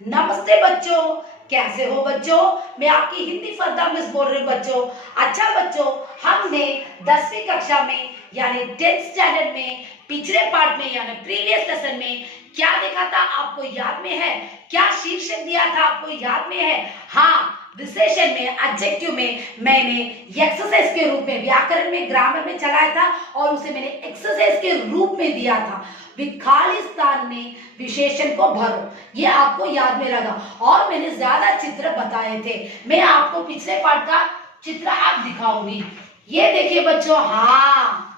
नमस्ते बच्चों, कैसे हो बच्चों। मैं आपकी हिंदी फरदा मिस बोल रही हूँ बच्चों। अच्छा बच्चों, हमने 10वीं कक्षा में यानी 10th स्टैंडर्ड में पिछले पार्ट में यानी प्रीवियस लेसन में क्या देखा था आपको याद में है? क्या शीर्षक दिया था आपको याद में है? हाँ, विशेषण में एडजेक्टिव में मैंने एक्सरसाइज के रूप में व्याकरण में ग्रामर में चलाया था और उसे मैंने एक्सरसाइज के रूप में दिया था। खाली स्थान में विशेषण को भरो, ये आपको याद में लगा और मैंने ज्यादा चित्र बताए थे। मैं आपको पिछले पार्ट का चित्र आप दिखाऊंगी। ये देखिए बच्चों, हाँ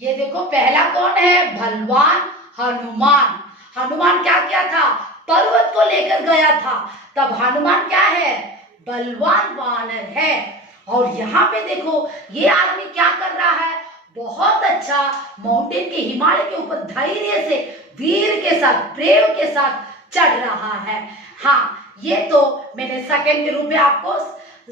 ये देखो, पहला कौन है? बलवान हनुमान। हनुमान क्या किया था? पर्वत को लेकर गया था। तब हनुमान क्या है? बलवान वानर है। और यहाँ पे देखो, ये आदमी क्या कर रहा है? बहुत अच्छा माउंटेन के, हिमालय के ऊपर धैर्य से, वीर के साथ, प्रेम के साथ चढ़ रहा है। हाँ, ये तो मैंने सेकंड के रूप में आपको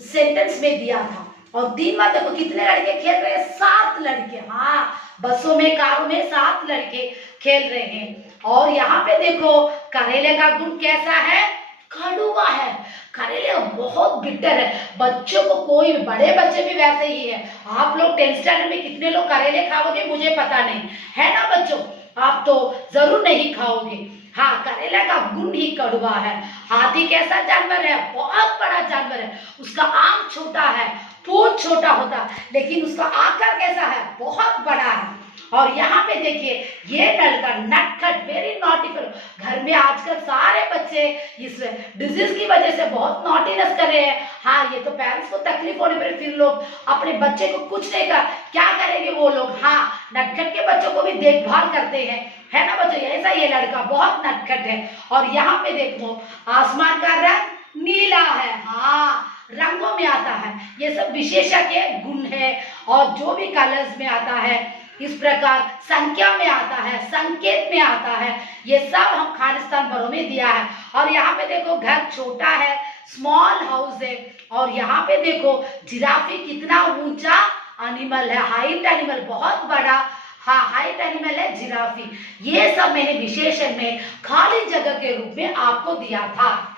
सेंटेंस में दिया था। और 3 बार देखो कितने लड़के खेल रहे हैं? 7 लड़के। हाँ, बसों में, कारों में 7 लड़के खेल रहे हैं। और यहाँ पे देखो, करेले का गुण कैसा है? कड़वा है। करेले बहुत बिटर है। बच्चों को, कोई बड़े बच्चे भी वैसे ही है। आप लोग 10th स्टैंडर्ड में कितने लोग करेले खाओगे मुझे पता नहीं है ना बच्चों, आप तो जरूर नहीं खाओगे। हाँ, करेला का गुण ही कड़वा है। हाथी कैसा जानवर है? बहुत बड़ा जानवर है। उसका आंख छोटा है, पूंछ छोटा होता है, लेकिन उसका आकार कैसा है? बहुत बड़ा है। और यहाँ पे देखिए, ये लड़का नटखट, वेरी नॉटी फेलो। घर में आजकल सारे बच्चे इस डिजीज की वजह से बहुत नॉटीनेस कर रहे हैं। हाँ, ये तो पेरेंट्स को तकलीफ होने पर फिर लोग अपने बच्चे को कुछ नहीं कर, क्या करेंगे वो लोग? हाँ, नटखट के बच्चों को भी देखभाल करते हैं, है ना बच्चों। ऐसा ये लड़का बहुत नटखट है। और यहाँ पे देखो, आसमान का रंग नीला है। हाँ, रंगों में आता है। ये सब विशेषक के गुण है। और जो भी कलर्स में आता है, इस प्रकार संख्या में आता है, संकेत में आता है, ये सब हम खालिस्तान भरों में दिया है। और यहाँ पे देखो, घर छोटा है, स्मॉल हाउस है। और यहाँ पे देखो, जिराफी कितना ऊंचा एनिमल है, हाइट एनिमल, बहुत बड़ा। हाँ, हाइट एनिमल है जिराफी। ये सब मैंने विशेषण में खाली जगह के रूप में आपको दिया था।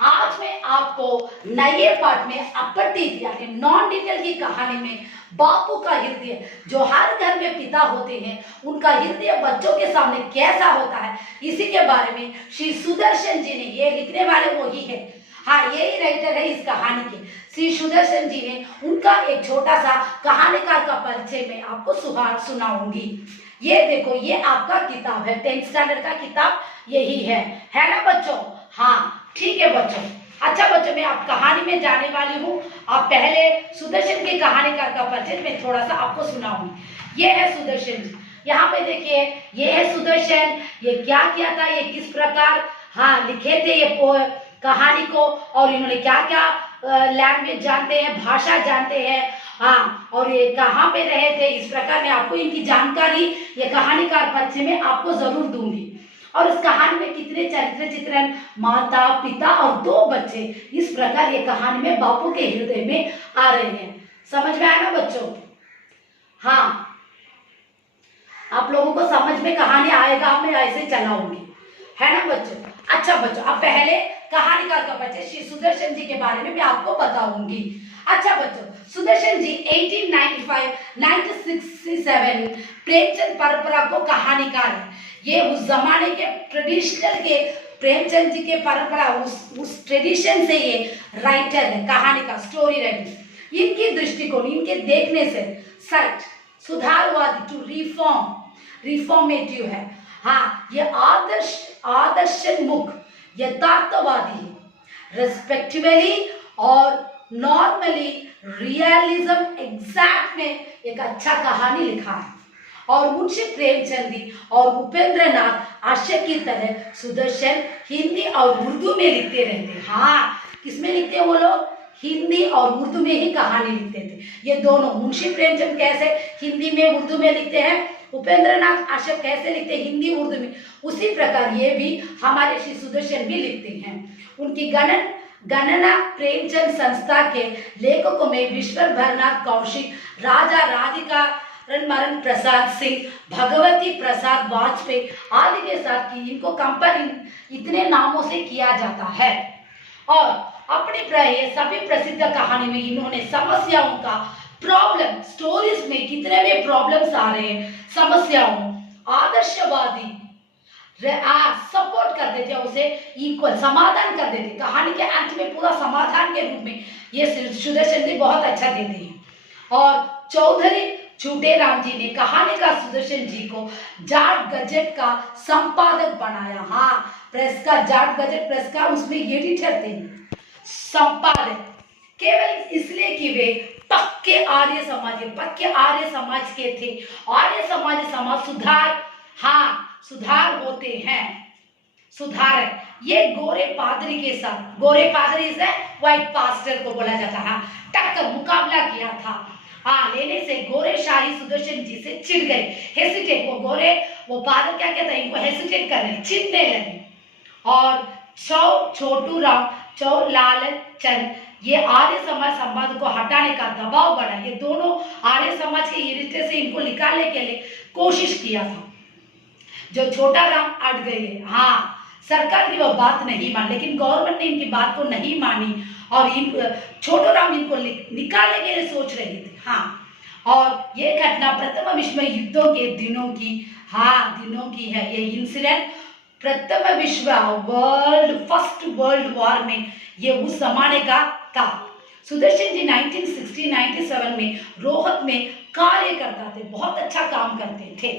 आज मैं आपको नए पार्ट में अपर टीथ यानी नॉन डिटेल की कहानी में बापू का हृदय, जो हर घर में पिता होते हैं, उनका हृदय बच्चों के सामने कैसा होता है, इसी के बारे में श्री सुदर्शन जी ने, ये लिखने वाले वही है, हाँ यही राइटर है इस कहानी के, श्री सुदर्शन जी ने, उनका एक छोटा सा कहानीकार का परिचय मैं आपको सुनाऊंगी। ये देखो, ये आपका किताब है, 10th स्टैंडर्ड का किताब यही है ना बच्चों? हाँ ठीक है बच्चों। अच्छा बच्चों, मैं आप कहानी में जाने वाली हूँ। आप पहले सुदर्शन के कहानीकार का परिचय मैं थोड़ा सा आपको सुनाऊंगी। ये है सुदर्शन जी। यहाँ पे देखिए, ये है सुदर्शन। ये क्या किया था, ये किस प्रकार हाँ लिखे थे ये कहानी को, और इन्होंने क्या क्या लैंग्वेज जानते हैं, भाषा जानते हैं, हाँ, और ये कहाँ पे रहे थे, इस प्रकार मैं आपको इनकी जानकारी ये कहानीकार परिचय में आपको जरूर दूंगी। और इस कहानी में कितने चरित्र चित्रण, माता, पिता और 2 बच्चे, इस प्रकार ये कहानी में बापू के हृदय में आ रहे हैं। समझ में आया ना बच्चों? हाँ, आप लोगों को समझ में कहानी आएगा, मैं ऐसे चलाऊंगी, है ना बच्चों? अच्छा बच्चों, अब पहले कहानीकार का परिचय श्री सुदर्शन जी के बारे में मैं आपको बताऊंगी। अच्छा बच्चों, सुदर्शन जी 1895-1967 प्रेमचंद परंपरा को कहानीकार है। ये उस जमाने के ट्रेडिशनल के प्रेमचंद जी के परंपरा, उस ट्रेडिशन से ये राइटर है, कहानी का स्टोरी राइटर। इनकी दृष्टिकोण, इनके देखने से साइट सुधारवादी, टू रिफॉर्मेटिव है। हाँ, ये आदर्शोन्मुख, यथार्थवादी है, रेस्पेक्टिवली और नॉर्मली रियलिज्म एग्जैक्ट में एक अच्छा कहानी लिखा है। और मुंशी प्रेमचंद जी और उपेंद्र नाथ आश्चर्य की तरह सुदर्शन हिंदी और उर्दू में लिखते रहते। हाँ, किसमें लिखते हैं वो लोग? हिंदी और उर्दू में ही कहानी लिखते थे। ये दोनों, मुंशी प्रेमचंद कैसे हिंदी में उर्दू में लिखते हैं, उपेंद्र नाथ आश्चर्य कैसे लिखते हैं हिंदी उर्दू में, उसी प्रकार ये भी हमारे श्री सुदर्शन भी लिखते हैं। उनकी गणना प्रेमचंद संस्था के लेखकों में विश्वभरनाथ कौशिक, राजा राधिका रणमारन प्रसाद सिंह, भगवती प्रसाद वाजपेयी आदि के साथ की इनको कंपेयर इतने नामों से किया जाता है। और अपनी प्राय सभी प्रसिद्ध कहानी में इन्होंने समस्याओं का प्रॉब्लम स्टोरीज में कितने भी प्रॉब्लम्स आ रहे हैं, समस्याओं आदर्शवादी सपोर्ट कर देते हैं, उसे इक्वल समाधान कर देते, कहानी के अंत में पूरा समाधान के रूप में ये सुदर्शन जी बहुत अच्छा देते हैं। और चौधरी छूटे राम जी ने कहानी का सुदर्शन जी को जाट गजेट का संपादक बनाया। हाँ, प्रेस का जाट गजेट प्रेस का उसमें एडिटर थे, संपादक, केवल इसलिए कि वे पक्के आर्य समाज के थे। आर्य समाज सुधार, हाँ सुधार होते हैं, सुधार ये गोरे पादरी के साथ, गोरे पादरी से व्हाइट पास्टर को बोला जाता है, टक्कर मुकाबला किया था। हाँ, लेने से गोरे शाही सुदर्शन जी से चिढ़ गए, हेसिटेट, वो गोरे वो पादर क्या कहता है, इनको हेसिटेट कर रहे, चिढ़ने लगे। और छोटू राम, लालन चंद, ये आर्य समाज संवाद को हटाने का दबाव बना। ये दोनों आर्य समाज के इरिटे से इनको निकालने के लिए कोशिश किया था। जो छोटा राम अट गए, हाँ सरकार की वो बात नहीं मान, लेकिन गवर्नमेंट ने इनकी बात को नहीं मानी और छोटू राम इनको निकालने के लिए सोच रहे थे। हाँ, और ये घटना प्रथम विश्व युद्धों के दिनों की, हाँ दिनों की है। ये इंसिडेंट प्रथम विश्व फर्स्ट वर्ल्ड वॉर में ये उस जमाने का था। सुदर्शन जी 1960-97 में रोहत में कार्य करता थे, बहुत अच्छा काम करते थे।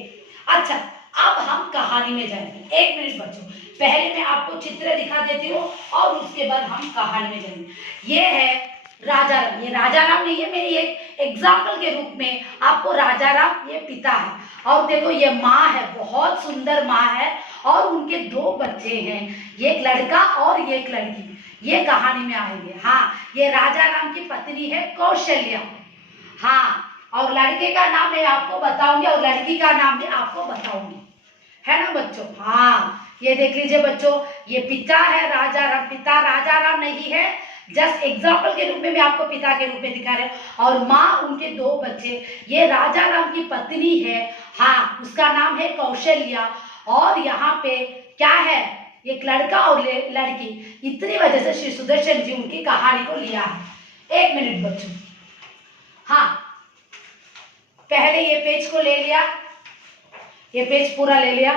अच्छा, अब हम कहानी में जाएंगे। एक मिनट बच्चों, पहले मैं आपको चित्र दिखा देती हूँ और उसके बाद हम कहानी में जाएंगे। ये है राजा राम, ये राजा राम नहीं है, मेरी एक एग्जाम्पल के रूप में आपको राजा राम ये पिता है, और देखो ये माँ है, बहुत सुंदर माँ है, और उनके दो बच्चे हैं, एक लड़का और एक लड़की, ये कहानी में आएंगे। हाँ, ये राजा राम की पत्नी है कौशल्या। हाँ, और लड़के का नाम मैं आपको बताऊंगी और लड़की का नाम मैं आपको बताऊंगी, है ना बच्चों। हाँ, ये देख लीजिए बच्चों, ये पिता है राजा राम, पिता राजा राम नहीं है, जस्ट एग्जाम्पल के रूप में मैं आपको पिता के रूप में दिखा रहे, और माँ उनके दो बच्चे, ये राजा राम की पत्नी है, हाँ उसका नाम है कौशल्या, और यहाँ पे क्या है, एक लड़का और लड़की। इतनी वजह से श्री सुदर्शन जी उनकी कहानी को लिया है। एक मिनट बच्चों, हाँ पहले ये पेज को ले लिया, ये पेज पूरा ले लिया।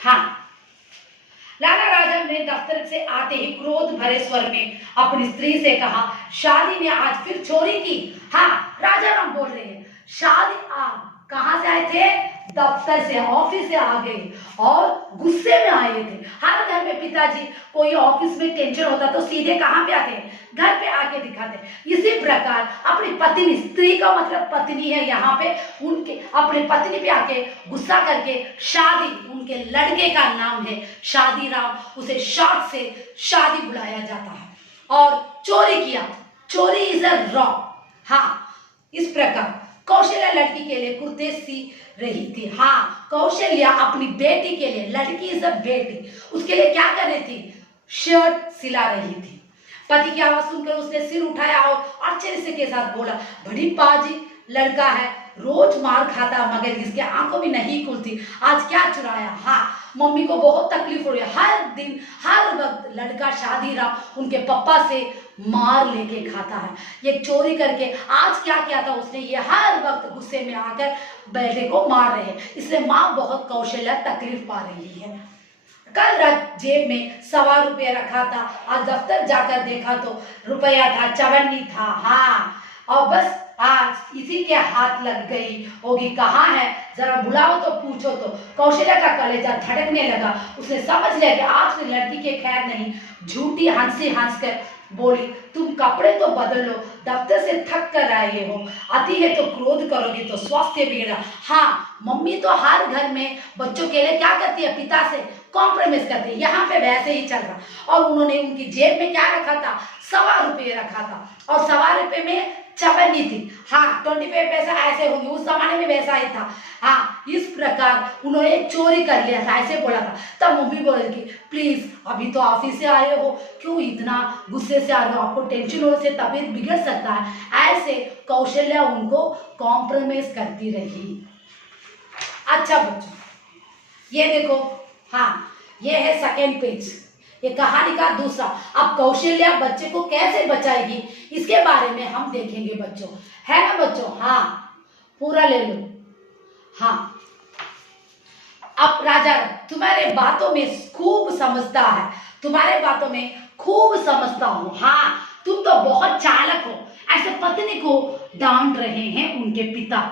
हाँ, लाला राजा ने दफ्तर से आते ही क्रोध भरे स्वर में अपनी स्त्री से कहा, शादी ने आज फिर चोरी की। हाँ, राजा राम बोल रहे हैं, शादी कहाँ से आए थे, दफ्तर से, ऑफिस से आ गए और गुस्से में आए थे। हर घर में पिताजी कोई ऑफिस में टेंशन होता तो सीधे कहाँ पे आते हैं, घर पे आके दिखाते। इसी प्रकार अपनी पत्नी, स्त्री का मतलब पत्नी है यहाँ पे, उनके अपने पत्नी पे आके गुस्सा करके शादी, उनके लड़के का नाम है शादी राम, उसे शॉर्ट से शादी बुलाया जाता है, और चोरी किया, चोरी इज अ रॉन्ग। हाँ, इस प्रकार कौशल्या लड़की के लिए कुर्ते सी रही थी। हाँ, कौशल्या अपनी बेटी के लिए, लड़की इज अ बेटी, उसके लिए क्या कर रही थी, शर्ट सिला रही थी। पति की आवाज सुनकर उसने सिर उठाया और आश्चर्य के साथ बोला, बड़ी पाजी लड़का है, रोज मार खाता मगर इसके आंखों में नहीं खुलती, आज क्या चुराया। हाँ, मम्मी को बहुत तकलीफ हो रही है, हर दिन हर वक्त लड़का शादी राम उनके पापा से मार लेके खाता है, ये चोरी करके आज क्या किया था उसने, ये हर वक्त गुस्से में आकर बेटे को मार रहे हैं, इसलिए माँ बहुत कौशल्या तकलीफ पा रही है। कल रात जेब में 125 रुपये रखा था, आज दफ्तर जाकर देखा तो रुपया था, चवन्नी था। हाँ, और बस आज इसी के हाथ लग गई होगी, कहाँ है जरा बुलाओ तो पूछो तो। कौशल्या का कलेजा धड़कने लगा, उसने समझ लिया कि आज की लड़की के खैर नहीं। झूठी हंसी हंसकर बोली, तुम कपड़े तो बदल लो, दफ्तर से थक कर आए हो, अति है तो क्रोध करोगी तो स्वास्थ्य बिगड़ा। हाँ, मम्मी तो हर घर में बच्चों के लिए क्या करती है, पिता से कॉम्प्रोमाइज करती है, यहाँ पे वैसे ही चल रहा। और उन्होंने उनकी जेब में क्या रखा था, 125 रुपये रखा था, और 125 रुपये में चवन्नी थी। हाँ, 25 पैसा ऐसे होंगे, उस जमाने में वैसा ही था। हाँ, इस प्रकार उन्होंने चोरी कर लिया था, ऐसे बोला था। तब मम्मी बोले कि प्लीज अभी तो ऑफिस से आए हो, क्यों इतना गुस्से से आ रहे हो, आपको टेंशन होने से तबीयत बिगड़ सकता है। ऐसे कौशल्या उनको कॉम्प्रोमाइज करती रही। अच्छा बच्चों, ये देखो, हाँ, ये है सेकेंड पेज, ये कहानी का दूसरा। अब कौशल्या बच्चे को कैसे बचाएगी इसके बारे में हम देखेंगे बच्चों, है ना बच्चों? हाँ, पूरा ले लो। हाँ, अब राजा तुम्हारे बातों में खूब समझता है, तुम्हारे बातों में खूब समझता हूँ। हाँ, तुम तो बहुत चालाक हो, ऐसे पत्नी को डांट रहे हैं उनके पिता।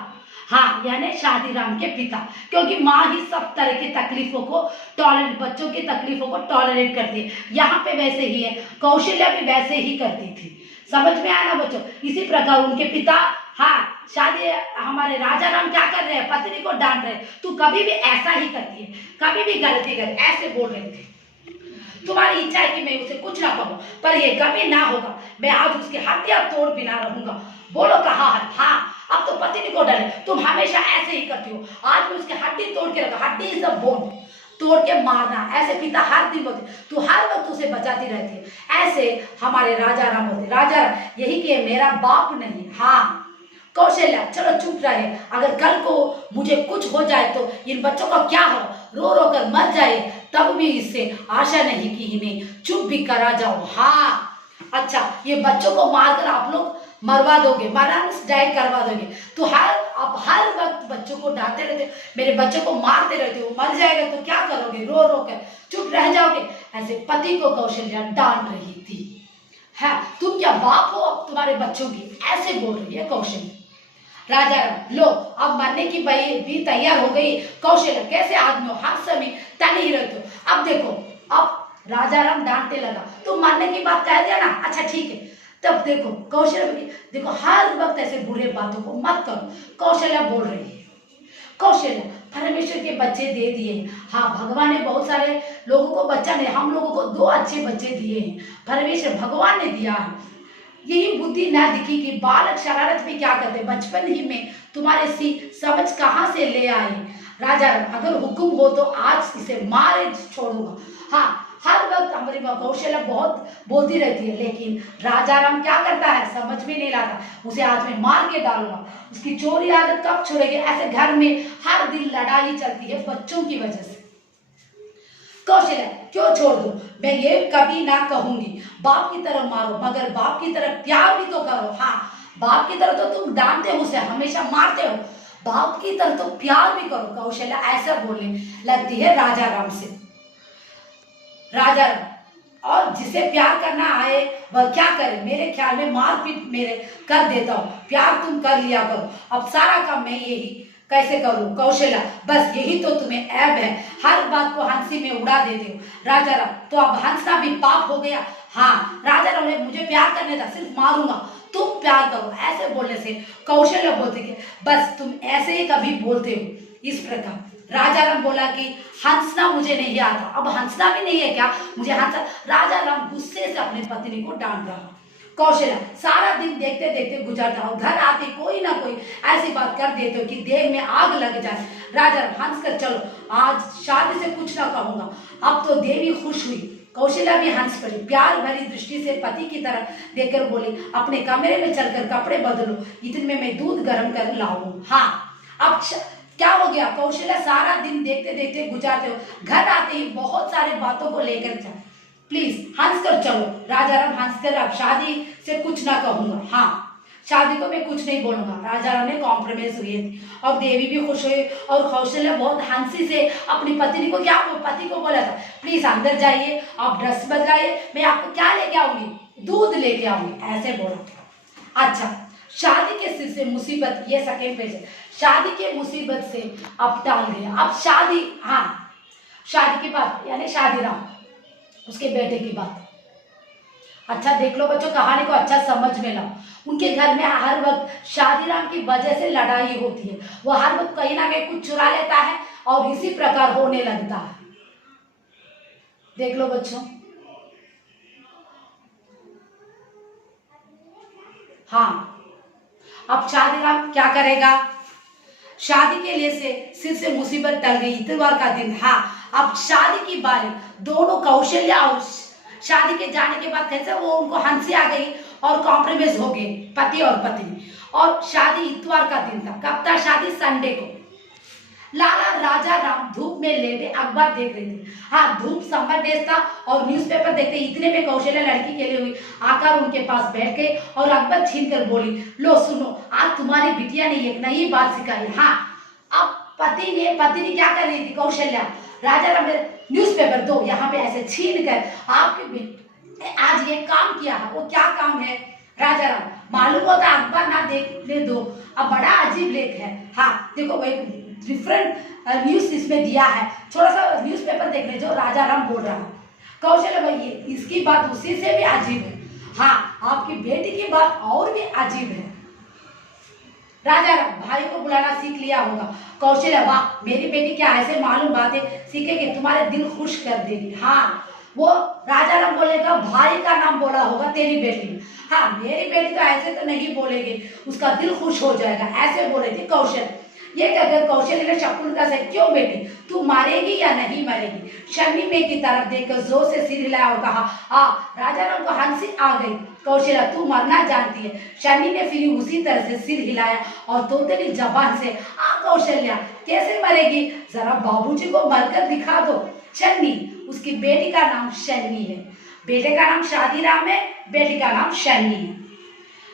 हाँ, यानी शादीराम के पिता, क्योंकि माँ ही सब तरह की तकलीफों को टॉलरेट, बच्चों की तकलीफों को टॉलरेट करती है। यहाँ पे वैसे ही है, कौशल्या भी वैसे ही करती थी। समझ में आया ना बच्चों? इसी प्रकार उनके पिता, हाँ, शादी, हमारे राजा राम क्या कर रहे हैं, पत्नी को डांट रहे, तू कभी भी ऐसा ही करती है, कभी भी गलती करे, ऐसे बोल रहे थे। तुम्हारी इच्छा है कि मैं उसे कुछ ना कहूं, पर ये कभी ना होगा, मैं आज उसकी हड्डियां तोड़ बिना रहूंगा। बोलो कहा है? हाँ, अब तो पत्नी को डरे, तुम हमेशा ऐसे ही करती हो, आज मैं उसकी हड्डी तोड़ के रखा, हड्डी इज अ बोन, तोड़ के मारना, ऐसे पिता हर दिन बोलते, तू हर वक्त उसे बचाती रहती है। ऐसे हमारे राजा राम होते, राजा राम यही कि मेरा बाप नहीं। हाँ, कौशल्या चलो चुप रहे, अगर कल को मुझे कुछ हो जाए तो इन बच्चों का क्या हो, रो रो कर मर जाए, तब भी इससे आशा नहीं कि इन्हें चुप भी करा जाओ। हाँ, अच्छा, ये बच्चों को मारकर आप लोग मरवा दोगे, मरण डाइट करवा दोगे, तो आप हर वक्त बच्चों को डांटते रहते, मेरे बच्चों को मारते रहते हो, मर जाएगा तो क्या करोगे, रो रो कर चुप रह जाओगे। ऐसे पति को कौशल्या डांट रही थी। है, तुम क्या बाप हो अब तुम्हारे बच्चों की, ऐसे बोल रही है कौशल्या। राजा लो, अब मरने की भी तैयार हो गई। कौशल्या कैसे आदमी हो, हर समय तने ही रहते हो। अब देखो, अब राजा राम डांटने लगा, तुम मरने की बात कह दिया ना, अच्छा ठीक है। तब देखो कौशल्या बोली, देखो हर वक्त ऐसे बुरे बातों को मत करो। कौशल्या बोल रही है, कौशल्या परमेश्वर के बच्चे दे दिए। हाँ, भगवान ने बहुत सारे लोगों को बच्चा नहीं, हम लोगों को 2 अच्छे बच्चे दिए हैं, परमेश्वर भगवान ने दिया है। यही बुद्धि ना दिखी कि बालक शरारत में क्या करते, बचपन ही में तुम्हारे सी समझ कहाँ से ले आए। राजा अगर हुक्म हो तो आज इसे मारे छोड़ूंगा। हाँ, हर वक्त हमारी कौशल्या बहुत बोलती रहती है, लेकिन राजा राम क्या करता है, समझ में नहीं लाता, उसे आज मैं मार के डालूंगा। उसकी चोरी आदत कब छोड़ेगी? ऐसे घर में हर दिन लड़ाई चलती है बच्चों की वजह से। कौशल्या क्यों छोड़ दो, मैं ये कभी ना कहूंगी, बाप की तरह मारो, मगर बाप की तरह प्यार भी तो करो। हाँ, बाप की तरह तो तुम डांटते हो, उसे हमेशा मारते हो, बाप की तरह तो प्यार भी करो। कौशल्या ऐसा बोलने लगती है राजा राम से। राजा राम, और जिसे प्यार करना आए वह क्या करे, मेरे ख्याल में मारपीट मेरे कर देता हूँ, प्यार तुम कर लिया करो, अब सारा काम मैं यही कैसे करूं। कौशल्या बस यही तो तुम्हें ऐब है, हर बात को हंसी में उड़ा देते हो। राजा राम, तो अब हंसना भी पाप हो गया। हाँ, राजा राम ने मुझे प्यार करने था, सिर्फ मारूंगा, तुम प्यार करो। ऐसे बोलने से कौशल्या बोलते कि बस तुम ऐसे ही कभी बोलते हो। इस प्रकार राजा राम बोला कि हंसना मुझे नहीं आता, अब हंसना भी नहीं है क्या, मुझे हंसा। राजा राम गुस्से से अपनी पत्नी को डांट रहा। कौशल्या सारा दिन देखते देखते गुजरता हो, घर आते कोई ना कोई ऐसी बात कर देते हो कि देह में आग लग जाए। राजा हंस कर, चलो आज शादी से कुछ ना कहूंगा। अब तो देवी खुश हुई, कौशल्या भी हंस पड़ी, प्यार भरी दृष्टि से पति की तरफ देखकर बोली, अपने कमरे में चलकर कपड़े बदलो, इतने में मैं दूध गर्म कर लाऊं। हाँ, अब क्या हो गया, कौशल्या सारा दिन देखते देखते गुजारते हो, घर आते ही बहुत सारे बातों को लेकर जा, प्लीज हंस कर चलो। राजा राम हंस कर, अब शादी से कुछ ना कहूंगा। हाँ, शादी को मैं कुछ नहीं बोलूंगा। राजा राम ने कॉम्प्रोमाइज हुए थे और देवी भी खुश हुई, और कौशल्या बहुत हंसी से अपनी पत्नी को पति को बोला था, प्लीज अंदर जाइए, आप ड्रेस बदलाइए, मैं आपको क्या लेके आऊंगी, दूध लेके आऊंगी, ऐसे बोला। अच्छा, शादी के सिर से मुसीबत, ये सेकेंड पेज है, शादी के मुसीबत से अब टाल गया। अब शादी, हाँ, शादी की बात यानी शादीराम उसके बेटे की बात। अच्छा देख लो बच्चों, कहानी को अच्छा समझ में लाओ। उनके घर में हर वक्त शादीराम की वजह से लड़ाई होती है, वो हर वक्त कहीं ना कहीं कुछ चुरा लेता है और इसी प्रकार होने लगता है। देख लो बच्चों, हाँ, अब शादीराम क्या करेगा? शादी के लिए सिर से मुसीबत टल गई, इतवार का दिन। हाँ, अब शादी की बारी। दोनों कौशल्या और शादी के जाने के बाद कैसे वो उनको हंसी आ गई और कॉम्प्रोमाइज हो गए पति और पत्नी। और शादी इतवार का दिन था। कब था शादी? संडे को। लाला राजा राम धूप में लेटे अखबार देख रहे थे। हाँ, धूप समर डेज था और न्यूज़पेपर देखते इतने में कौशल्या लड़की के लिए हुई आकर उनके पास बैठ गई और अखबार छीन कर बोली, लो सुनो, आज तुम्हारी बिटिया ने एक नई बात सिखाई। हाँ, अब पति ने क्या कर रही थी? कौशल्या, राजा राम ने न्यूज़पेपर दो, यहाँ पे ऐसे छीन कर आपके आज ये काम किया है। वो क्या काम है? राजा राम, मालूम होता अखबार ना देखने दो, अब बड़ा अजीब लेख है। हाँ देखो, वही डिफरेंट न्यूज इसमें दिया है, थोड़ा सा न्यूज़पेपर देख ले जो राजा राम बोल रहा है। कौशल्या भाई, इसकी बात उसी से भी अजीब है। हाँ, आपकी बेटी की बात और भी अजीब है। राजा राम, भाई को बुलाना सीख लिया होगा। कौशल्या, वाह, मेरी बेटी क्या ऐसे मालूम बातें सीखेगी, तुम्हारे दिल खुश कर देगी। हाँ, वो राजा राम बोलेगा, भाई का नाम बोला होगा तेरी बेटी ने। हाँ, मेरी बेटी तो ऐसे तो नहीं बोलेगी, उसका दिल खुश हो जाएगा, ऐसे बोले थे कौशल्या। ये कहकर कौशल्या ने शकुंतला से, क्यों बेटी, तू मरेगी या नहीं मरेगी? शनि में की तरफ देखकर जोर से सिर हिलाया और कहा, हाँ। राजा राम को हंसी आ गई। कौशल्या, तू मरना जानती है। शनि ने फिर उसी तरह से सिर हिलाया और तोतली जबान से, कौशल्या, कैसे मरेगी? जरा बाबूजी को मरकर दिखा दो। शनि, उसकी बेटी का नाम शनि है। बेटे का नाम शादीराम है, बेटी का नाम शनि है।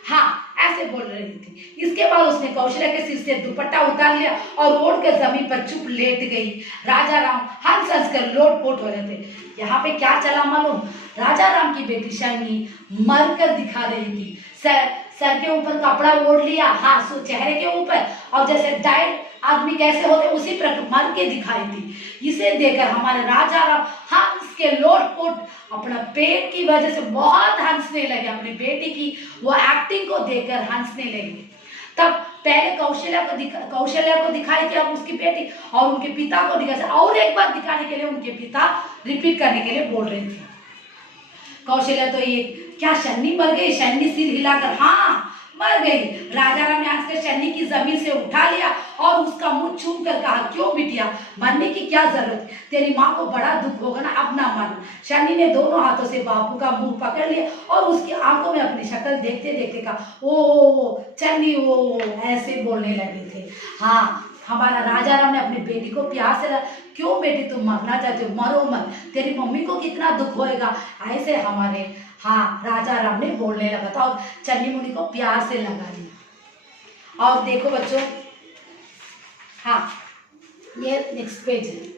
हाँ, ऐसे बोल रही थी। इसके बाद उसने कौशल्या के सिर से दुपट्टा उतार लिया और ओढ़ कर जमीन पर चुप लेट गई। राजा राम हंस हंस कर लोटपोट हो रहे थे। यहाँ पे क्या चला मालूम? राजा राम की बेटी शनि मर कर दिखा रही थी। सर के ऊपर कपड़ा ओढ़ लिया, हाँ, चेहरे के ऊपर, और जैसे डाइट आदमी कैसे होते उसी प्रकार मर के दिखाई थी। इसे देखकर हमारे राजा राम हंस के लोटपोट अपना पेट की वजह से बहुत हंसने लगे। अपनी बेटी की वो एक्टिंग को देखकर हंसने लगे। तब पहले कौशल्या को दिखाई थी, अब उसकी बेटी और उनके पिता को दिखाई, और एक बार दिखाने के लिए उनके पिता रिपीट करने के लिए बोल रहे थे। कौशल्या तो ये, क्या शनि मर गई? शनि सिर हिलाकर, हाँ मर गई। राजा राम ने हंसकर शनि की जमीन से उठा लिया और उसका मुंह चूम कर कहा, क्यों बिटिया, मरने की क्या जरूरत? तेरी माँ को बड़ा दुख होगा ना, अब ना मरना। शनि ने दोनों हाथों से बापू का मुंह पकड़ लिया और उसकी आंखों में अपनी शक्ल देखते देखते कहा, ओ शनि, ओ, ऐसे बोलने लगे थे। हाँ, हमारा राजा राम ने अपनी बेटी को प्यार से, क्यों बेटी तुम मरना चाहते हो? मरो मत, तेरी मम्मी को कितना दुख होएगा, ऐसे हमारे, हाँ, राजा राम ने बोलने लगा था और चन्नी मुनि को प्यार से लगा लिया। और देखो बच्चों, हाँ, ये नेक्स्ट पेज है,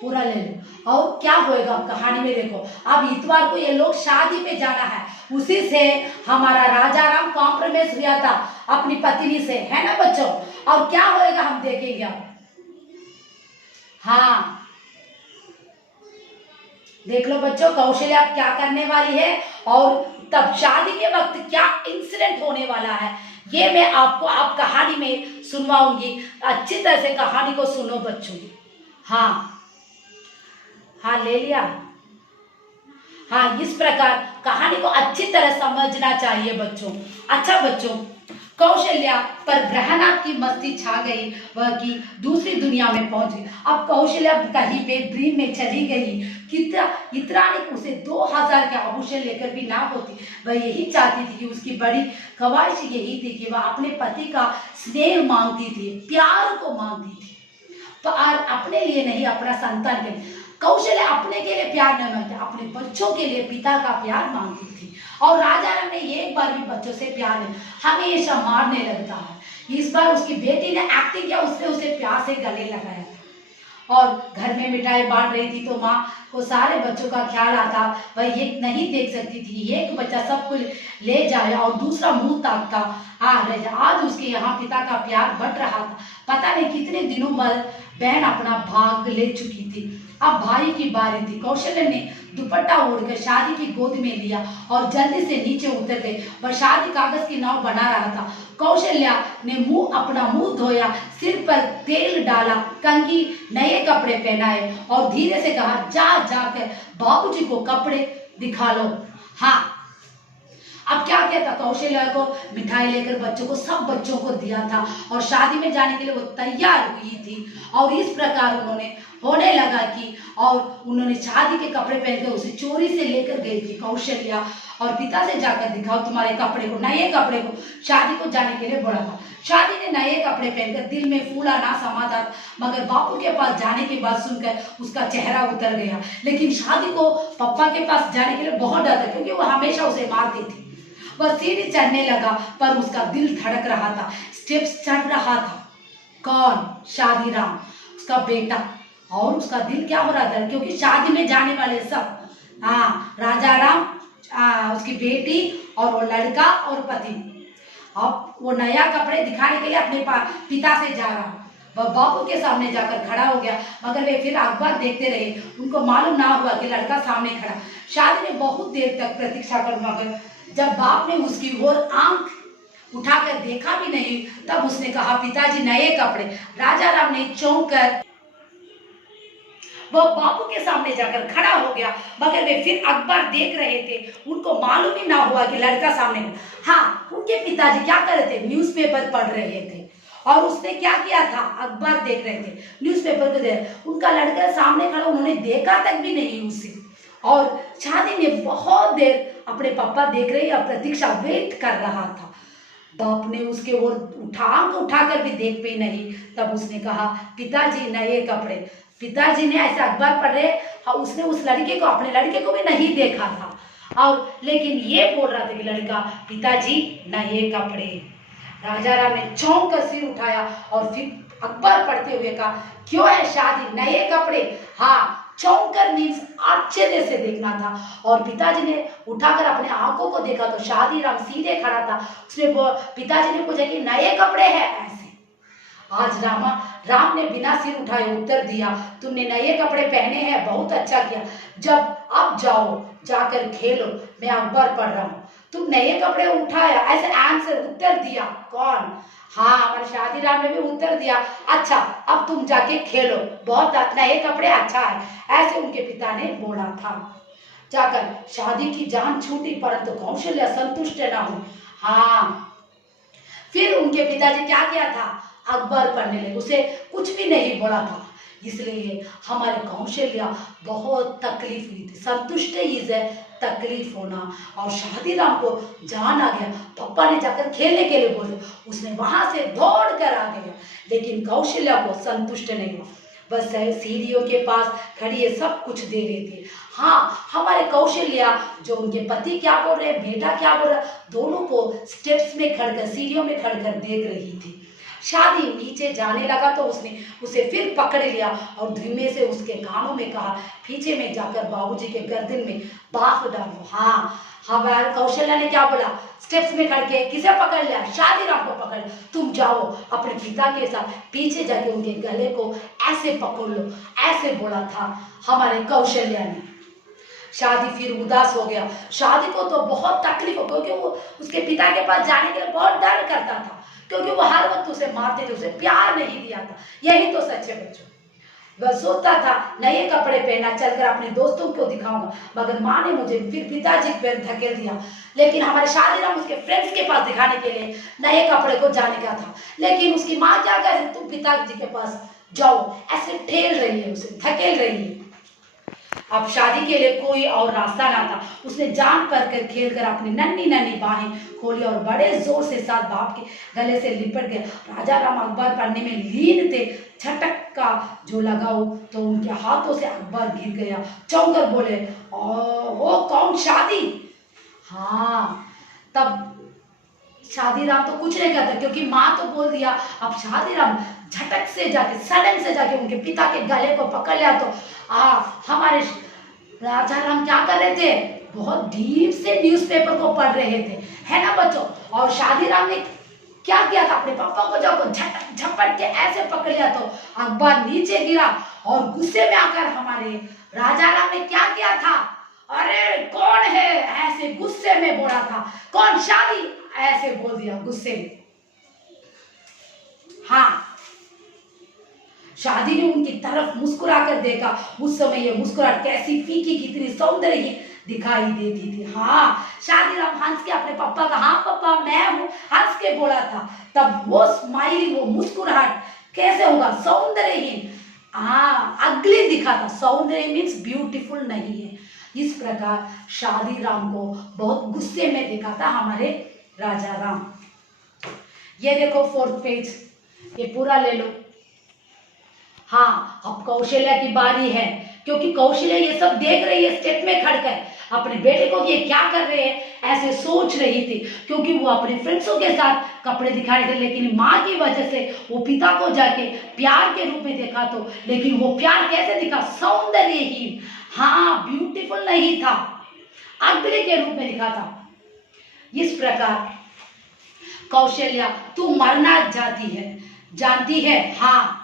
पूरा ले लो। और क्या होएगा अब कहानी में देखो। अब इतवार को ये लोग शादी पे जाना है, उसी से हमारा राजा राम कॉम्प्रोमाइज हुआ था अपनी पत्नी से, है ना बच्चों? और क्या होएगा हम देखेंगे अब। हाँ, देख लो बच्चों, कौशल्या क्या करने वाली है और तब शादी के वक्त क्या इंसिडेंट होने वाला है, ये मैं आपको आप कहानी में सुनवाऊंगी। अच्छी तरह से कहानी को सुनो बच्चों। हाँ हाँ, ले लिया। हाँ, इस प्रकार कहानी को अच्छी तरह समझना चाहिए बच्चों। अच्छा बच्चों, कौशल्या पर ग्रहनाथ की मस्ती छा गई, वह की दूसरी दुनिया में पहुंच गई। अब कौशल्या कहीं पे ड्रीम में चली गई। इतना ने उसे 2000 के आभूषण लेकर भी ना होती, वह यही चाहती थी कि उसकी बड़ी ख्वाहिश यही थी कि वह अपने पति का स्नेह मांगती थी, प्यार को मांगती थी, पर अपने लिए नहीं, अपना संतान के लिए। कौशल्या अपने के लिए प्यार नहीं मांगती, अपने बच्चों के लिए पिता का प्यार मांगती थी। और राजा राम ने एक बार भी बच्चों से प्यार नहीं, हमेशा मारने लगता है। इस बार उसकी बेटी ने एक्टिंग किया, उसने उसे प्यार से गले लगाया और घर में मिठाई बांट रही थी तो माँ को सारे बच्चों का ख्याल आता। वह ये नहीं देख सकती थी एक बच्चा सब कुछ ले जाए और दूसरा मुंह ताकता रह जाए। आज उसके यहाँ पिता का प्यार बढ़ रहा था। पता नहीं कितने दिनों बाद बहन अपना भाग ले चुकी थी, अब भाई की बारी थी। कौशल्या ने दुपट्टा ओढ़कर शादी की गोद में लिया और जल्दी से नीचे उतर गई। वह शादी कागज की नाव बना रहा था। कौशल्या ने अपना मुंह धोया, सिर पर तेल डाला, कंघी, नए कपड़े पहनाए और धीरे से कहा, जाकर बाबूजी को कपड़े दिखा लो। हाँ, अब क्या किया था, कौशल्या को मिठाई लेकर बच्चों को, सब बच्चों को दिया था और शादी में जाने के लिए वो तैयार हुई थी। और इस प्रकार उन्होंने होने लगा कि और उन्होंने शादी के कपड़े पहनकर उसे चोरी से लेकर गई थी कौशल्या और पिता से जाकर दिखाओ तुम्हारे कपड़े को, नए कपड़े को, शादी को जाने के लिए बोला था। शादी ने नए कपड़े पहनकर दिल में फूला ना समा था, मगर बापू के पास जाने की बात सुनकर उसका चेहरा उतर गया। लेकिन शादी को पापा के पास जाने के लिए बहुत डर था, क्योंकि वो हमेशा उसे मारती थी। वह सीढ़ी चढ़ने लगा पर उसका दिल धड़क रहा था, स्टेप्स चढ़ रहा था। कौन? शादीराम, उसका बेटा। और उसका दिल क्या हो रहा था, क्योंकि शादी में जाने वाले सब, हाँ, राजा राम, उसकी बेटी और वो लड़का और पति। अब वो नया कपड़े दिखाने के लिए अपने पिता से जा रहा, वह बापू के सामने जाकर खड़ा हो गया, मगर वे फिर अखबार देखते रहे। उनको मालूम ना हुआ कि लड़का सामने खड़ा। शादी ने बहुत देर तक प्रतीक्षा कर, मगर जब बाप ने उसकी ओर आंख उठाकर देखा भी नहीं, तब उसने कहा, पिताजी नए कपड़े। राजा राम ने चौंक कर वह बापू के सामने जाकर खड़ा हो गया, मगर वे फिर अखबार देख रहे थे। उनको मालूम ही ना हुआ कि लड़का सामने। हाँ, उनके पिताजी क्या कर रहे थे, न्यूज़पेपर पढ़ रहे थे। और उसने क्या किया था, अखबार देख रहे थे, न्यूज़पेपर को देख। उनका लड़का सामने खड़ा, उन्होंने देखा तक भी नहीं उसे। और शादी ने बहुत देर अपने पापा देख रहे या प्रतीक्षा वेट कर रहा था। बाप ने उसके ओर उठाकर भी देख पे नहीं। तब उसने कहा, पिताजी नए कपड़े। पिताजी ने ऐसे अखबार पढ़ रहे, हाँ, उसने उस लड़के को, अपने लड़के को भी नहीं देखा था, और लेकिन ये बोल रहा था कि लड़का, पिताजी नए कपड़े। राजा राम ने चौंक कर सिर उठाया और फिर अखबार पढ़ते हुए कहा, क्यों है शादी नए कपड़े? हाँ, चौंक कर मीन्स आश्चर्य से देखना था। और पिताजी ने उठाकर अपने आंखों को देखा तो शादी राम सीधे खड़ा था। उसने पिताजी ने पूछा कि नए कपड़े हैं ऐसे? आज राम ने बिना सिर उठाए उत्तर दिया, तुमने नए कपड़े पहने हैं, बहुत अच्छा किया। जब अब जाओ, जाकर खेलो, मैं अखबार पढ़ रहा हूँ। तुम नए कपड़े उठाया, ऐसे आंसर उत्तर दिया। कौन? हाँ, हमारे शादी राम ने भी उत्तर दिया, अच्छा अब तुम जाके खेलो, बहुत नए कपड़े अच्छा है, ऐसे उनके पिता ने बोला था। जाकर शादी की जान छूटी, परंतु कौशल्या संतुष्ट न हुई। हाँ, फिर उनके पिताजी क्या किया था, अखबार पढ़ने लगे, उसे कुछ भी नहीं बोला था। इसलिए हमारे कौशल्या बहुत तकलीफ हुई थी। संतुष्ट इज तकलीफ होना। और शादी राम को जान आ गया, पापा ने जाकर खेलने के लिए बोले, उसने वहां से दौड़ कर आ गया, लेकिन कौशल्या को संतुष्ट नहीं हुआ। बस सीढ़ियों के पास खड़ी ये सब कुछ दे रही थी। हाँ, हमारे कौशल्या जो उनके पति क्या बोल रहे, बेटा क्या बोल रहा, दोनों को स्टेप्स में खड़कर, सीढ़ियों में खड़कर देख रही थी। शादी नीचे जाने लगा तो उसने उसे फिर पकड़ लिया और धीमे से उसके कानों में कहा, पीछे में जाकर बाबूजी के गर्दन में बांध डालो। हाँ, हमारे कौशल्या ने क्या बोला, स्टेप्स में खड़ के किसे पकड़ लिया, शादी राम को पकड़, तुम जाओ अपने पिता के साथ पीछे जाके उनके गले को ऐसे पकड़ लो, ऐसे बोला था हमारे कौशल्या ने। शादी फिर उदास हो गया। शादी को तो बहुत तकलीफ हो, क्योंकि वो उसके पिता के पास जाने के लिए बहुत डर करता था, क्योंकि वो हर वक्त उसे मारते थे, उसे प्यार नहीं दिया था। यही तो सच है बच्चों। वह सोचता था नए कपड़े पहना, चलकर अपने दोस्तों को दिखाऊंगा, मगर माँ ने मुझे फिर पिताजी पे धकेल दिया। लेकिन हमारे शादी राम उसके फ्रेंड्स के पास दिखाने के लिए नए कपड़े को जाने का था, लेकिन उसकी माँ क्या करे, तुम पिताजी के पास जाओ, ऐसे ठेल रही है, उसे धकेल रही है। अब शादी के लिए कोई और रास्ता ना था। उसने जान पर कर खेल कर अपनी नन्ही नन्ही बाहें खोली और बड़े जोर से साथ बाप के गले से लिपट गए। राजा राम अखबार पढ़ने में लीन थे। झटक का जो लगाओ तो उनके हाथों से अखबार गिर गया। चौंक कर बोले, ओ कौन, शादी? हाँ, तब शादी राम तो कुछ नहीं करता, क्योंकि माँ तो बोल दिया। अब शादी राम झटक से जाके, सडन से जाके उनके पिता के गले को पकड़ लिया। तो हमारे राजा राम क्या कर रहे थे, बहुत डीप से न्यूज़पेपर को पढ़ रहे थे, है ना बच्चों। और शादी राम ने क्या किया था, अपने पापा को जाकर झटक झपट के ऐसे पकड़ लिया तो अखबार नीचे गिरा। और गुस्से में आकर हमारे राजा राम ने क्या किया था, अरे कौन है, ऐसे गुस्से में बोला था। कौन, शादी, ऐसे बोल दिया गुस्से में। हाँ, शादी ने उनकी तरफ मुस्कुरा कर देखा। उस समय ये मुस्कुराहट कैसी फीकी, कितनी सौंदर्य दिखाई देती थी। हाँ, शादीराम हंस के अपने पापा का, हाँ पापा मैं हूँ, हंस के बोला था। तब वो स्माइलिंग, वो मुस्कुराहट कैसे होगा, सौंदर्यहीन, हाँ अगली दिखा था। सौंदर्य मीन्स ब्यूटीफुल नहीं है। इस प्रकार शादीराम को बहुत गुस्से में दिखा था हमारे राजा राम। ये देखो 4th पेज, ये पूरा ले लो। हाँ, अब कौशल्या की बारी है, क्योंकि कौशल्या ये सब देख रही है स्टेप में खड़कर, अपने बेटे को ये क्या कर रहे हैं ऐसे सोच रही थी, क्योंकि वो अपने फ्रेंड्सों के साथ कपड़े दिखा रहे थे। लेकिन माँ की वजह से वो पिता को जाके प्यार के रूप में देखा, तो लेकिन वो प्यार कैसे दिखा, सौंदर्यहीन, हाँ ब्यूटीफुल नहीं था, अग्नि के रूप में दिखा था। इस प्रकार कौशल्या तू मरना जानती है, हाँ।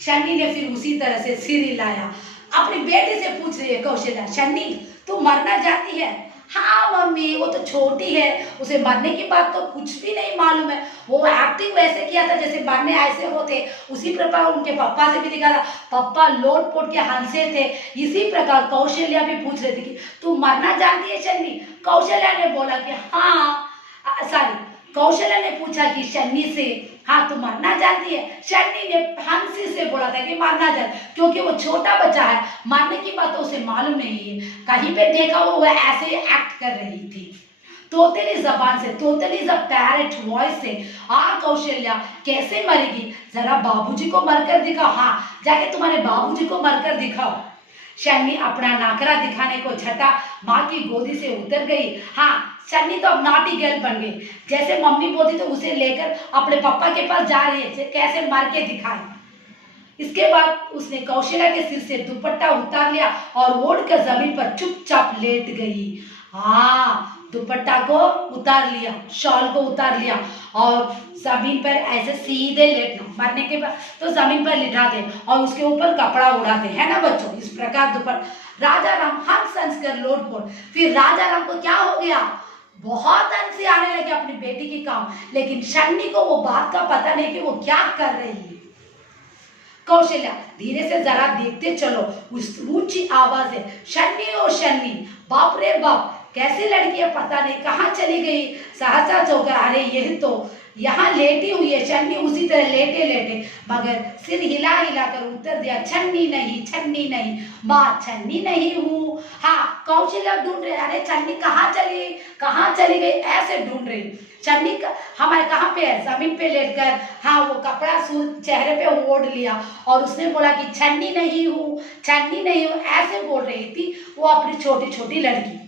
शन्नी ने फिर उसी तरह से सिर हिलाया, अपने बेटे से पूछ रही है कौशल्या, शन्नी तू मरना जानती है? हाँ मम्मी, वो तो छोटी है, उसे मरने की बात तो कुछ भी नहीं मालूम है। वो एक्टिंग वैसे किया था जैसे मरने ऐसे होते, उसी प्रकार उनके पापा से भी दिखा था, पापा लोट पोट के हंसे थे। इसी प्रकार कौशल्या भी पूछ रही थी कि तू मरना जानती है शन्नी? कौशल्या ने बोला कि हाँ, कौशल्या ने पूछा कि शन्नी से, हाँ तू मरना जानती है? शन्नी ने हंसी से बोला था कि मरना जानती, क्योंकि वो छोटा बच्चा है, मरने की बात तो उसे मालूम नहीं है, कहीं पे देखा वो ऐसे ही एक्ट कर रही थी। तोतली जबान से, तोतली पैरेट वॉइस से, हाँ कौशल्या कैसे मरेगी, जरा बाबूजी को मरकर दिखाओ, हाँ जाके तुम्हारे बाबूजी को मरकर दिखाओ। शन्नी अपना नाकरा दिखाने को झटा माँ की गोदी से उतर गई। हाँ, शन्नी तो अब नॉटी गर्ल बन गई, जैसे मम्मी बोलती तो उसे लेकर अपने पापा के पास जा रही है, कैसे मार के दिखाए। इसके बाद उसने कौशल्या के सिर से दुपट्टा उतार लिया और ओढ़कर जमीन पर चुपचाप लेट गई। हाँ, दुपट्टा को उतार लिया, शॉल को उतार लिया और जमीन पर ऐसे सीधे लेटना, मरने के बाद तो जमीन पर लिटा दे और उसके ऊपर कपड़ा उड़ा दे, है ना बच्चों। इस प्रकार राजा राम हंस हंस कर लोट पोट। फिर राजा राम को क्या हो गया, बहुत हंसी आने लगी अपनी बेटी की काम, लेकिन शन्नी को वो बात का पता नहीं कि वो क्या कर रही है। कौशल्या धीरे से जरा देखते चलो, उस ऊंची आवाज है, शन्नी ओ शन्नी, बाप रे बाप, कैसी लड़की है, पता नहीं कहाँ चली गई। सहसा चौकर, अरे यही तो यहाँ लेटी हुई है। शन्नी उसी तरह लेटे लेटे मगर सिर हिला हिला कर उत्तर दिया, छन्नी नहीं, छन्नी नहीं माँ, छन्नी नहीं हूँ। हाँ, कौशल्या ढूंढ रहे, अरे छन्नी कहाँ चली गई ऐसे ढूंढ रही। छन्नी हमारे कहाँ पे है, जमीन पे लेटकर, हाँ वो कपड़ा चेहरे पे ओढ़ लिया और उसने बोला कि छन्नी नहीं हूँ, छन्नी नहीं हूँ ऐसे बोल रही थी वो अपनी छोटी छोटी लड़की।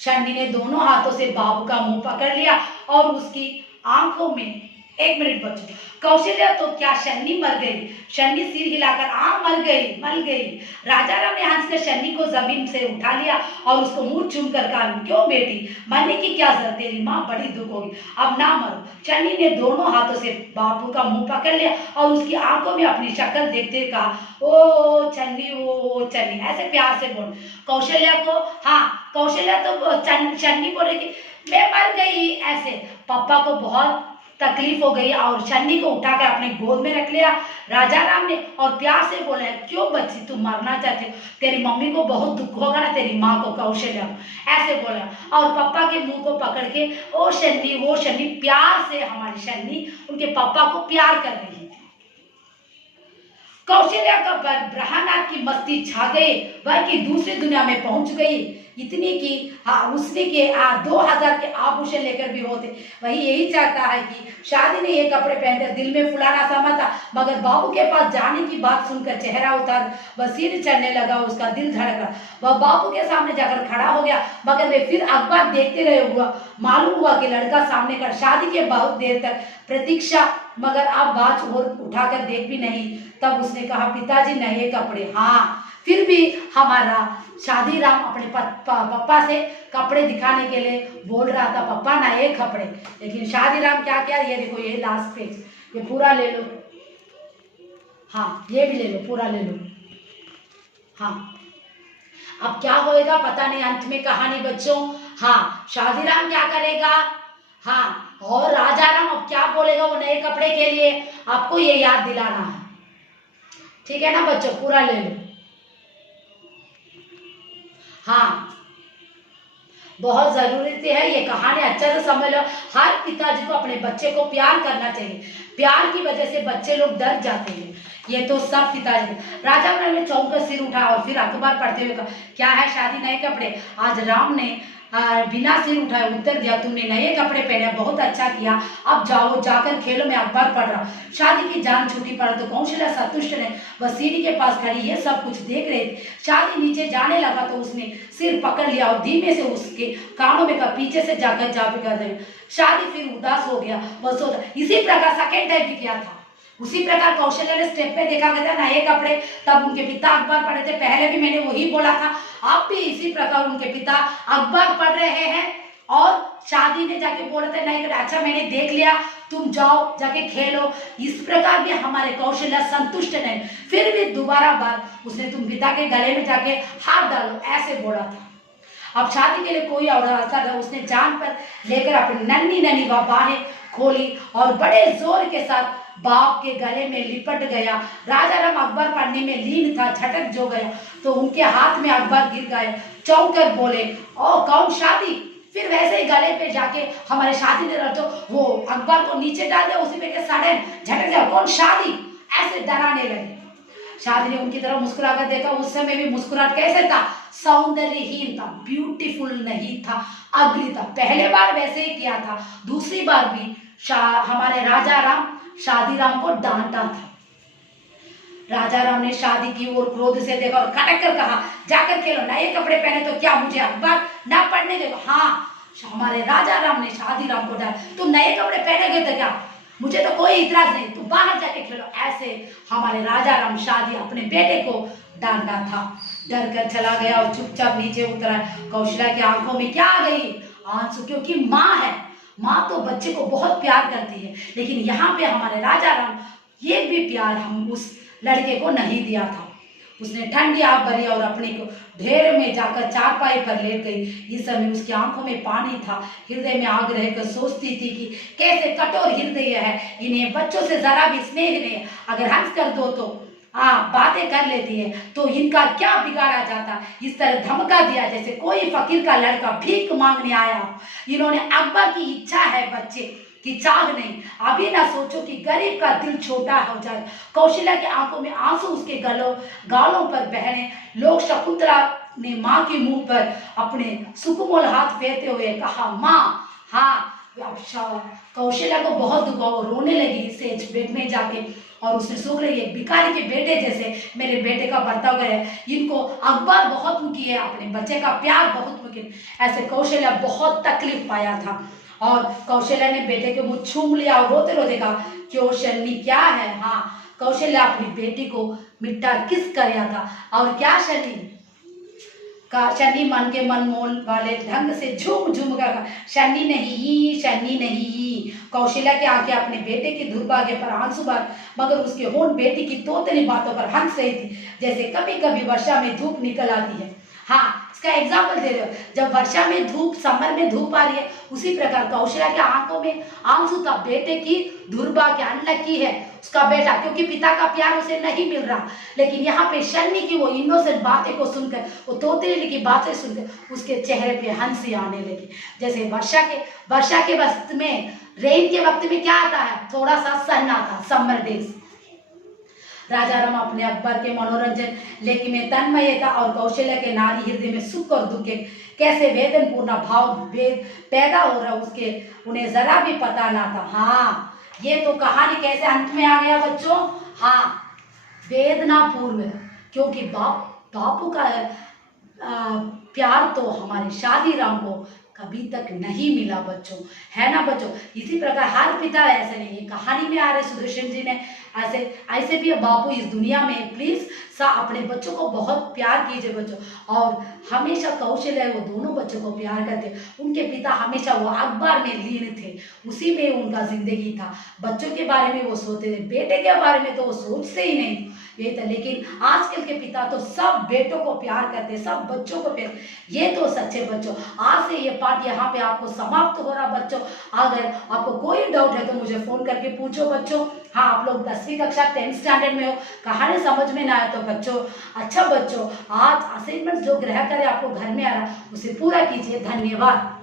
शन्नी ने दोनों हाथों से बाबू का मुंह पकड़ लिया और उसकी आंखों में, एक मिनट बच्चों, कौशल्या तो क्या शन्नी मर गई? शन्नी सिर हिलाकर मर गई। राजा राम ने हंसकर शन्नी को जमीन से उठा लिया और उसको मुंह चूम कर कहा, क्यों बेटी, मरने की क्या जरूरत, तेरी माँ बड़ी दुख होगी, अब ना मरो। शन्नी ने दोनों हाथों से बाबू का मुंह पकड़ लिया और उसकी आंखों में अपनी शक्ल देखते कहा, ओ छन्नी, ओ छन्नी, ऐसे प्यार से बोल। कौशल्या को, हाँ कौशल्या तो शन्नी बोले कि मैं मर गई ऐसे। पापा को बहुत तकलीफ हो गई और शन्नी को उठाकर अपने गोद में रख लिया राजा राम ने और प्यार से बोला, क्यों बच्ची तू मरना चाहती हो, तेरी मम्मी को बहुत दुख होगा ना, तेरी माँ को, कौशल्या ऐसे बोला और पापा के मुंह को पकड़ के ओ शन्नी, वो शन्नी, प्यार से हमारी शन्नी उनके पापा को प्यार कर रही थी। कौशल्या का पर ब्रह्मनाथ की मस्ती छा गई, वह की दूसरी दुनिया में पहुंच गई, इतनी की उसने के 2000 के आभूषण लेकर भी होते। वही यही चाहता है कि शादी में ये कपड़े पहनकर दिल में फुलाना समा था, मगर बाबू के पास जाने की बात सुनकर चेहरा उतार वह सिर चढ़ने लगा, उसका दिल धड़क रहा। वह बाबू के सामने जाकर खड़ा हो गया, मगर वे फिर अखबार देखते रहे। हुआ मालूम हुआ कि लड़का सामने का शादी के बहुत देर तक प्रतीक्षा, मगर अब बात और उठाकर देख भी नहीं। तब उसने कहा, पिताजी नए कपड़े। हाँ, फिर भी हमारा शादीराम अपने पापा से कपड़े दिखाने के लिए बोल रहा था, पापा नए कपड़े, लेकिन शादीराम क्या किया, ये देखो, ये लास्ट पेज, ये पूरा ले लो। हाँ, ये भी ले लो, पूरा ले लो। हाँ, अब क्या होएगा पता नहीं अंत में कहानी बच्चों। हाँ, शादीराम क्या करेगा, हाँ, और राजा राम अब क्या बोलेगा वो नए कपड़े के लिए, आपको ये याद दिलाना है, ठीक है ना बच्चों, पूरा ले लो। हाँ, बहुत जरूरी है ये कहानी, अच्छा से समझ लो। हर पिताजी को अपने बच्चे को प्यार करना चाहिए, प्यार की वजह से बच्चे लोग डर जाते हैं। ये तो सब पिताजी। राजा ने चौंक कर सिर उठाया और फिर अखबार पढ़ते हुए कहा, क्या है शादी नए कपड़े? आज राम ने बिना सिर उठाए उत्तर दिया, तुमने नए कपड़े पहने, बहुत अच्छा किया, अब जाओ जाकर खेलो, मैं अखबार पढ़ रहा हूँ। शादी की जान छूटी, परंतु कौशल्या संतुष्ट ने वह सीढ़ी के पास खड़ी ये सब कुछ देख रहे थे। शादी नीचे जाने लगा तो उसने सिर पकड़ लिया और धीमे से उसके कानों में कहा, पीछे से जाकर जा कर दे। शादी फिर उदास हो गया, वह सोचा। इसी प्रकार सेकेंड टाइम भी किया था, उसी प्रकार कौशल्या ने स्टेप पे देखा गया था नए कपड़े, तब उनके पिता अखबार पढ़े थे। पहले भी मैंने वही बोला था, आप भी इसी प्रकार उनके पिता अखबार पढ़ रहे हैं और शादी में जाके बोल रहे थे नए कपड़े, अच्छा मैंने देख लिया, तुम जाओ जाके खेलो। इस प्रकार भी हमारे कौशल्या संतुष्ट नहीं, फिर भी दोबारा बार उसने तुम पिता के गले में जाके हाथ डालो ऐसे बोला था। अब शादी के लिए कोई और रास्ता था, उसने जान पर लेकर अपनी नन्ही नन्ही बाहें खोली और बड़े जोर के साथ बाप के गले में लिपट गया। राजा राम अखबार पढ़ने में लीन था, झटक जो गया तो उनके हाथ में अखबार गिर गए। चौंक कर बोले, ओ कौन शादी? फिर वैसे ही गले पे जाके हमारे शादी ने रचो, वो अखबार को नीचे डाल दिया, उसी पे सडन झटक गया, कौन शादी? ऐसे डराने लगे। शादी ने उनकी तरफ मुस्कुरा कर देखा, उस समय भी मुस्कुराहट कैसे था? सौंदर्यहीन था, ब्यूटीफुल नहीं था, अगली था। पहले बार वैसे ही किया था, दूसरी बार भी हमारे राजा राम शादी राम को डांटा था। राजा राम ने शादी की ओर क्रोध से देखा और कड़क कर कहा, जाकर खेलो, नए कपड़े पहने तो क्या मुझे अखबार ना पढ़ने देगा? हाँ, हमारे राजा राम ने शादी राम को डांटा, तुम नए कपड़े पहने गए तो क्या, मुझे तो कोई इतराज नहीं, तुम बाहर जाके खेलो। ऐसे हमारे राजा राम शादी अपने बेटे को डांटा था। डर कर चला गया और चुपचाप नीचे उतरा। कौशल्या की आंखों में क्या आ गई? आंसू, क्योंकि माँ है, माँ तो बच्चे को बहुत प्यार करती है, लेकिन यहाँ पे हमारे राजा राम ये भी प्यार हम उस लड़के को नहीं दिया था। उसने ठंडी आग भरी और अपने को ढेर में जाकर चारपाई पर लेट गई। इस समय उसकी आंखों में पानी था, हृदय में आग रहकर सोचती थी कि कैसे कठोर हृदय है, इन्हें बच्चों से जरा भी स्नेह नहीं, अगर हंस कर दो तो बातें कर लेती है तो इनका क्या बिगाड़ा जाता। इस तरह धमका दिया जैसे कोई फकीर का लड़का भीख मांगने आया। इन्होंने अकबर की इच्छा है बच्चे की चाह नहीं, अभी ना सोचो कि गरीब का दिल छोटा हो जाए। कौशल्या की आंखों में आंसू उसके गालों पर बहने लोग। शकुंतला ने माँ के मुंह पर अपने सुकोमल हाथ फेरते हुए कहा, माँ। हाँ, कौशल्या को बहुत दुख हुआ, रोने लगी सेज बेड में जाके और उसने सोच रही है, भिखारी के बेटे जैसे मेरे बेटे का बर्ताव करे, इनको अखबार बहुत मुखी है, अपने बच्चे का प्यार बहुत मुखी। ऐसे कौशल्या बहुत तकलीफ पाया था और कौशल्या ने बेटे के मुंह छूम लिया और रोते रोते कहा, क्यों शन्नी क्या है? हाँ, कौशल्या अपनी बेटी को मिट्टा किस कर रहा था और क्या शन्नी का शनि मन के मन मोल वाले ढंग से झूम झूम कर, शनि नहीं, शनि नहीं। कौशल्या की आंखें अपने बेटे के दुर्भाग्य पर आंसू भर, मगर उसके होंठ बेटी की तोतली बातों पर हंस रही थी, जैसे कभी कभी वर्षा में धूप निकल आती है। हाँ, इसका एग्जाम्पल दे रहे हो, जब वर्षा में धूप, समर में धूप आ रही है, उसी प्रकार कौशल्या की आंखों में आंसू था, बेटे की दुर्भाग्य, अनलकी है उसका बेटा, क्योंकि पिता का प्यार उसे नहीं मिल रहा। लेकिन यहाँ पे शन्नी की वो इनोसेंट बातें को सुनकर, वो तोतली की बातें सुनकर उसके चेहरे पे हंसी आने लगी। जैसे वर्षा के वक्त में, रेन के वक्त में क्या आता है? थोड़ा सा सन आता, समर डेज। राजा राम अपने अकबर के मनोरंजन लेकिन में तन्मय था और कौशल्या के नारी हृदय में सुख और दुख के कैसे वेदन पूर्ण भाव पैदा हो रहा उसके उन्हें जरा भी पता ना था। हाँ, ये तो कहानी कैसे अंत में आ गया बच्चों? हाँ, वेदना पूर्व, क्योंकि बापू का प्यार तो हमारे शादी राम को कभी तक नहीं मिला बच्चों, है ना बच्चों? इसी प्रकार हर पिता ऐसे नहीं है, कहानी में आ रहे सुदर्शन जी ने ऐसे भी बापू इस दुनिया में प्लीज अपने बच्चों को बहुत प्यार कीजिए बच्चों। और हमेशा कौशल्या वो दोनों बच्चों को प्यार करते, उनके पिता हमेशा वो अखबार में लीन थे, उसी में उनका जिंदगी था। बच्चों के बारे में वो सोचते थे, बेटे के बारे में तो वो सोचते ही नहीं ये था। लेकिन आजकल के पिता तो सब बेटों को प्यार करते, सब बच्चों को प्यार, ये तो सच्चे बच्चों। आज से ये पाठ यहाँ पे आपको समाप्त हो रहा बच्चों। अगर आपको कोई डाउट है तो मुझे फोन करके पूछो बच्चों। हाँ, आप लोग 10वीं कक्षा 10th स्टैंडर्ड में हो, कहानी समझ में ना आए तो बच्चों। अच्छा बच्चों, आज असाइनमेंट जो ग्रह कार्य आपको घर में आ रहा उसे पूरा कीजिए। धन्यवाद।